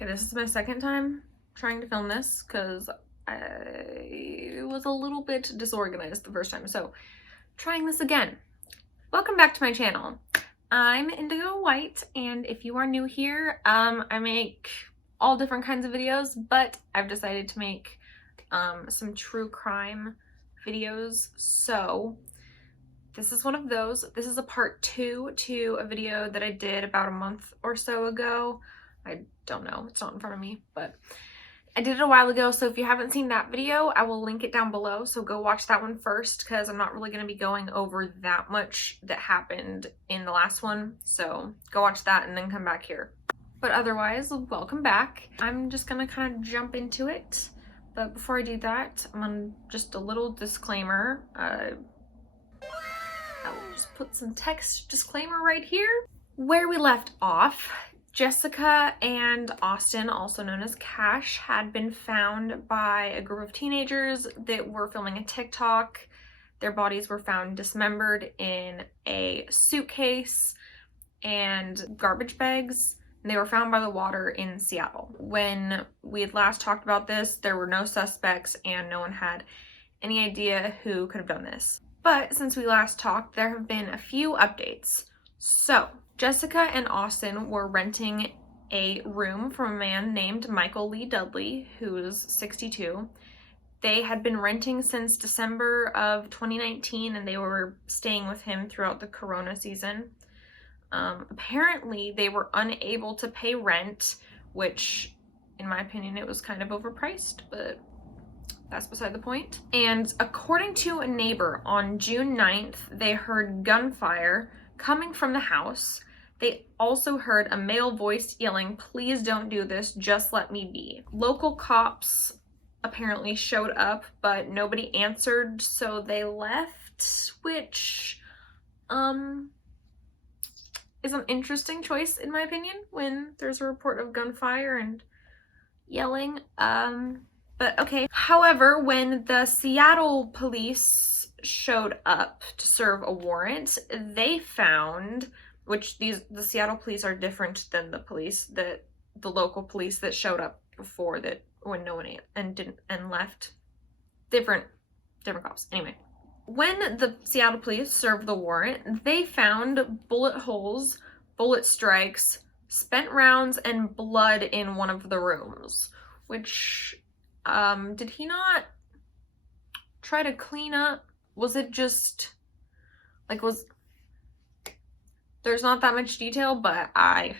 Okay, this is my second time trying to film this because I was a little bit disorganized the first time. So, trying this again. Welcome back to my channel. I'm Indigo White, and if you are new here, I make all different kinds of videos, but I've decided to make some true crime videos. So, this is one of those. This is a part 2 to a video that I did about a month or so ago. I don't know, it's not in front of me, but I did it a while ago. So if you haven't seen that video, I will link it down below. So go watch that one first because I'm not really going to be going over that much that happened in the last one. So go watch that and then come back here. But otherwise, welcome back. I'm just going to kind of jump into it. But before I do that, I'm on just a little disclaimer. I will just put some text disclaimer right here. Where we left off, Jessica and Austin, also known as Cash, had been found by a group of teenagers that were filming a TikTok. Their bodies were found dismembered in a suitcase and garbage bags. And they were found by the water in Seattle. When we had last talked about this, there were no suspects and no one had any idea who could have done this. But since we last talked, there have been a few updates. So, Jessica and Austin were renting a room from a man named Michael Lee Dudley, who is 62. They had been renting since December of 2019, and they were staying with him throughout the Corona season. Apparently, they were unable to pay rent, which, in my opinion, it was kind of overpriced, but that's beside the point. And according to a neighbor, on June 9th, they heard gunfire coming from the house. They also heard a male voice yelling, "Please don't do this, just let me be." Local cops apparently showed up, but nobody answered, so they left, which is an interesting choice in my opinion when there's a report of gunfire and yelling. But okay. However, when the Seattle police showed up to serve a warrant, they found, which the Seattle police are different than the local police that showed up before, that when no one and left. Different cops. Anyway, when the Seattle police served the warrant, they found bullet holes, bullet strikes, spent rounds, and blood in one of the rooms, which did he not try to clean up? Was it just like, there's not that much detail, but I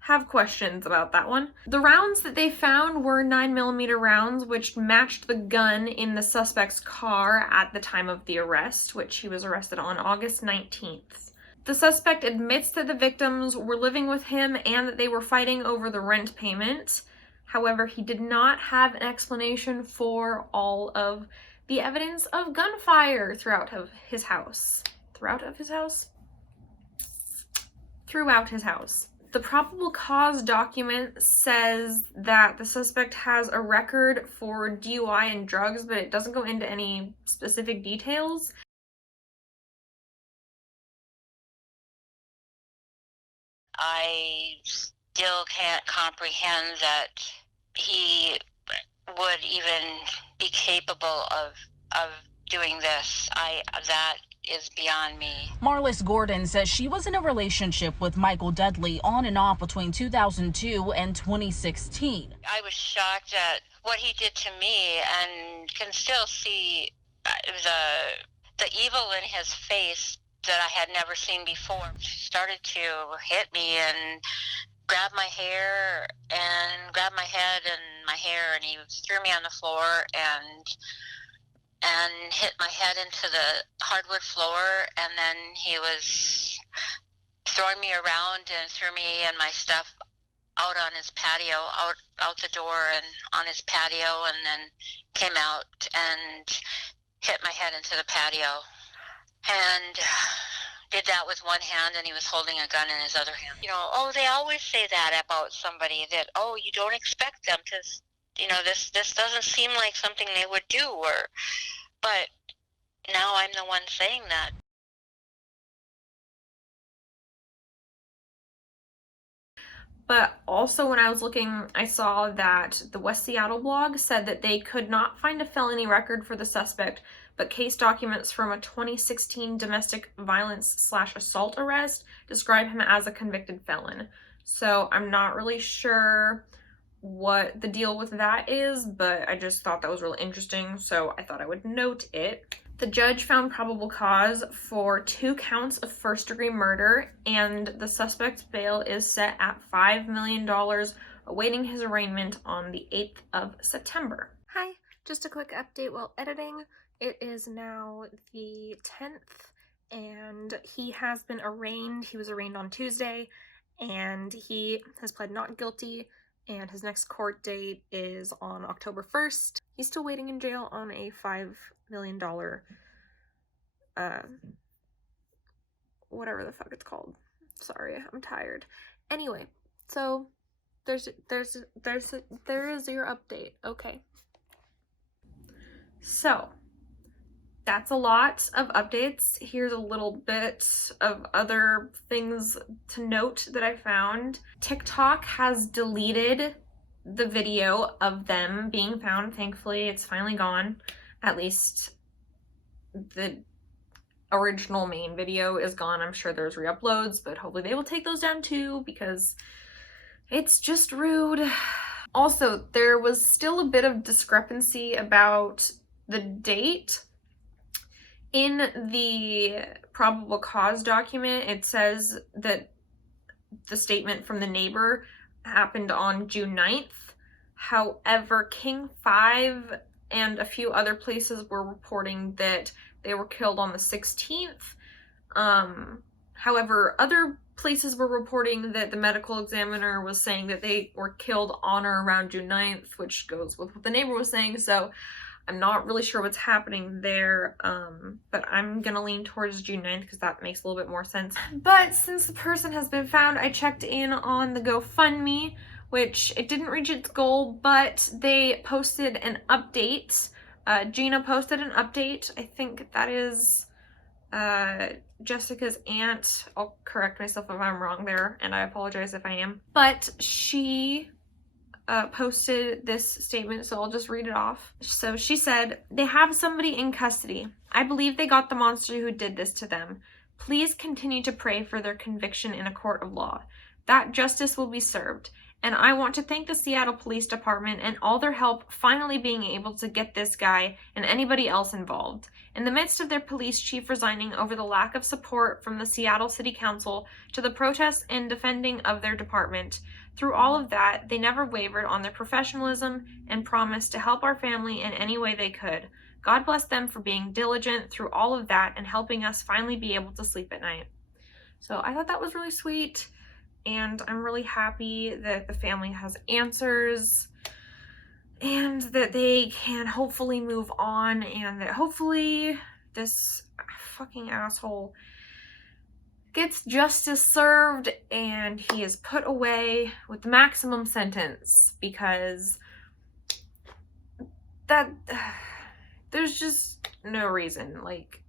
have questions about that one. The rounds that they found were 9mm rounds, which matched the gun in the suspect's car at the time of the arrest, which he was arrested on August 19th. The suspect admits that the victims were living with him and that they were fighting over the rent payment. However, he did not have an explanation for all of the evidence of gunfire throughout his house. The probable cause document says that the suspect has a record for DUI and drugs, but it doesn't go into any specific details. I still can't comprehend that he would even be capable of doing this. That is beyond me. Marlis Gordon says she was in a relationship with Michael Dudley on and off between 2002 and 2016. I was shocked at what he did to me and can still see the evil in his face that I had never seen before. She started to hit me and grab my hair and grab my head and my hair, and he threw me on the floor and hit my head into the hardwood floor, and then he was throwing me around and threw me and my stuff out on his patio, out the door and on his patio, and then came out and hit my head into the patio. And did that with one hand, and he was holding a gun in his other hand. You know, oh, they always say that about somebody, that, oh, you don't expect them to, you know, this doesn't seem like something they would do, but now I'm the one saying that. But also when I was looking, I saw that the West Seattle blog said that they could not find a felony record for the suspect, but case documents from a 2016 domestic violence/assault arrest describe him as a convicted felon. So I'm not really sure what the deal with that is, but I just thought that was really interesting, so I thought I would note it. The judge found probable cause for 2 counts of first-degree murder, and the suspect's bail is set at $5 million, awaiting his arraignment on the 8th of September. Hi, just a quick update while editing. It is now the 10th, and he has been arraigned. He was arraigned on Tuesday, and he has pled not guilty, and his next court date is on October 1st. He's still waiting in jail on a $5 million, whatever the fuck it's called. Sorry, I'm tired. Anyway, so there is your update. Okay. So that's a lot of updates. Here's a little bit of other things to note that I found. TikTok has deleted the video of them being found. Thankfully, it's finally gone. At least the original main video is gone. I'm sure there's re-uploads, but hopefully they will take those down too, because it's just rude. Also, there was still a bit of discrepancy about the date. In the probable cause document, it says that the statement from the neighbor happened on June 9th. However, King 5 and a few other places were reporting that they were killed on the 16th. However, other places were reporting that the medical examiner was saying that they were killed on or around June 9th, which goes with what the neighbor was saying, so I'm not really sure what's happening there, but I'm gonna lean towards June 9th because that makes a little bit more sense. But since the person has been found, I checked in on the GoFundMe, which it didn't reach its goal, but they posted an update. Gina posted an update. I think that is Jessica's aunt. I'll correct myself if I'm wrong there, and I apologize if I am. But she posted this statement, so I'll just read it off. So she said, "They have somebody in custody. I believe they got the monster who did this to them. Please continue to pray for their conviction in a court of law. That justice will be served. And I want to thank the Seattle Police Department and all their help finally being able to get this guy and anybody else involved. In the midst of their police chief resigning over the lack of support from the Seattle City Council to the protests and defending of their department, through all of that, they never wavered on their professionalism and promised to help our family in any way they could. God bless them for being diligent through all of that and helping us finally be able to sleep at night." So I thought that was really sweet, and I'm really happy that the family has answers and that they can hopefully move on, and that hopefully this fucking asshole gets justice served and he is put away with the maximum sentence, because that there's just no reason. Like,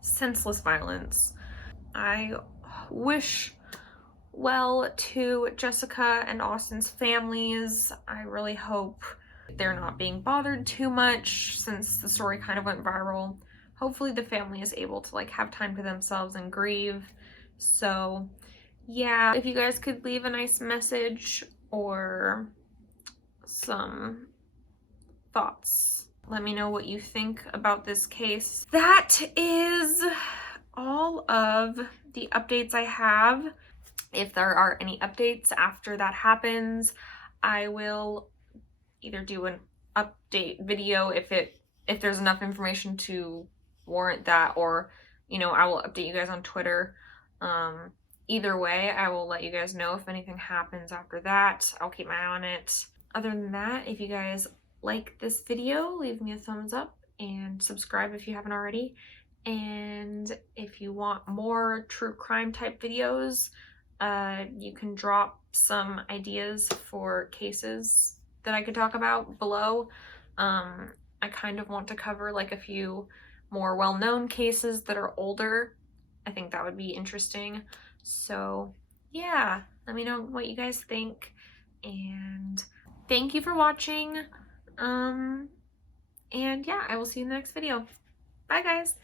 senseless violence. I wish well to Jessica and Austin's families. I really hope they're not being bothered too much since the story kind of went viral. Hopefully the family is able to have time to themselves and grieve. So yeah, if you guys could leave a nice message or some thoughts, let me know what you think about this case. That is all of the updates I have. If there are any updates after that happens, I will either do an update video if there's enough information to warrant that, or I will update you guys on Twitter. Either way, I will let you guys know if anything happens after that. I'll keep my eye on it. Other than that, if you guys like this video, leave me a thumbs up and subscribe if you haven't already. And if you want more true crime type videos, you can drop some ideas for cases that I could talk about below. I kind of want to cover a few more well-known cases that are older. I think that would be interesting. So yeah, Let me know what you guys think. And thank you for watching. And yeah, I will see you in the next video. Bye, guys.